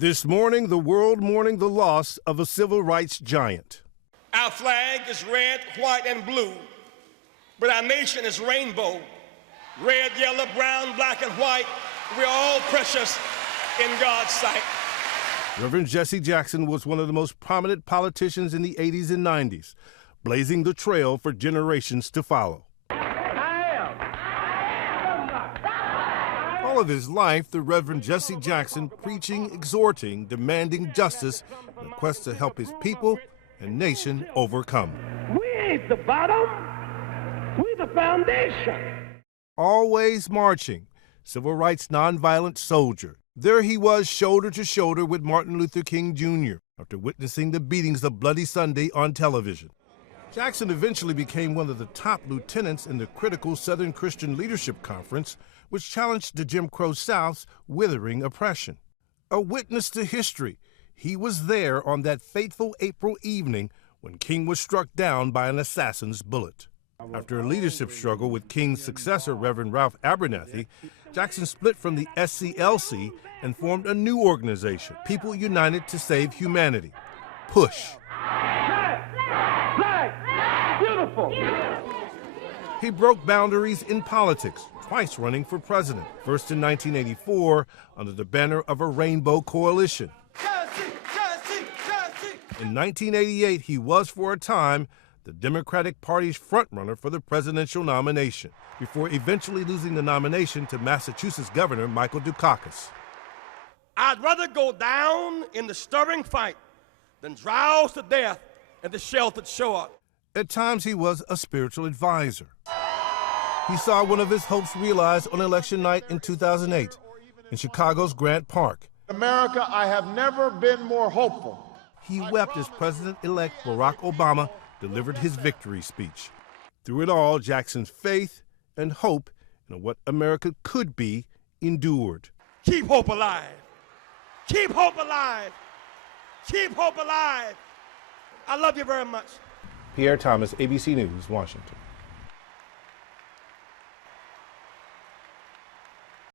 This morning, the world mourning the loss of a civil rights giant. Our flag is red, white, and blue, but our nation is rainbow. Red, yellow, brown, black, and white. We're all precious in God's sight. Reverend Jesse Jackson was one of the most prominent politicians in the 80s and 90s, blazing the trail for generations to follow. All of his life, the Reverend Jesse Jackson preaching, exhorting, demanding justice in a quest to help his people and nation overcome. We ain't the bottom, we the foundation. Always marching, civil rights nonviolent soldier. There he was, shoulder to shoulder with Martin Luther King Jr. after witnessing the beatings of Bloody Sunday on television. Jackson eventually became one of the top lieutenants in the critical Southern Christian Leadership Conference, which challenged the Jim Crow South's withering oppression. A witness to history, he was there on that fateful April evening when King was struck down by an assassin's bullet. After a leadership struggle with King's successor, Reverend Ralph Abernathy, Jackson split from the SCLC and formed a new organization, People United to Save Humanity, PUSH. Beautiful. He broke boundaries in politics, twice running for president, first in 1984 under the banner of a Rainbow Coalition. In 1988, he was, for a time, the Democratic Party's frontrunner for the presidential nomination, before eventually losing the nomination to Massachusetts Governor Michael Dukakis. I'd rather go down in the stirring fight than drowse to death at the sheltered shore. At times, he was a spiritual advisor. He saw one of his hopes realized on election night in 2008 in Chicago's Grant Park. America, I have never been more hopeful. He wept as President-elect Barack Obama delivered his victory speech. Through it all, Jackson's faith and hope in what America could be endured. Keep hope alive. Keep hope alive. Keep hope alive. I love you very much. Pierre Thomas, ABC News, Washington.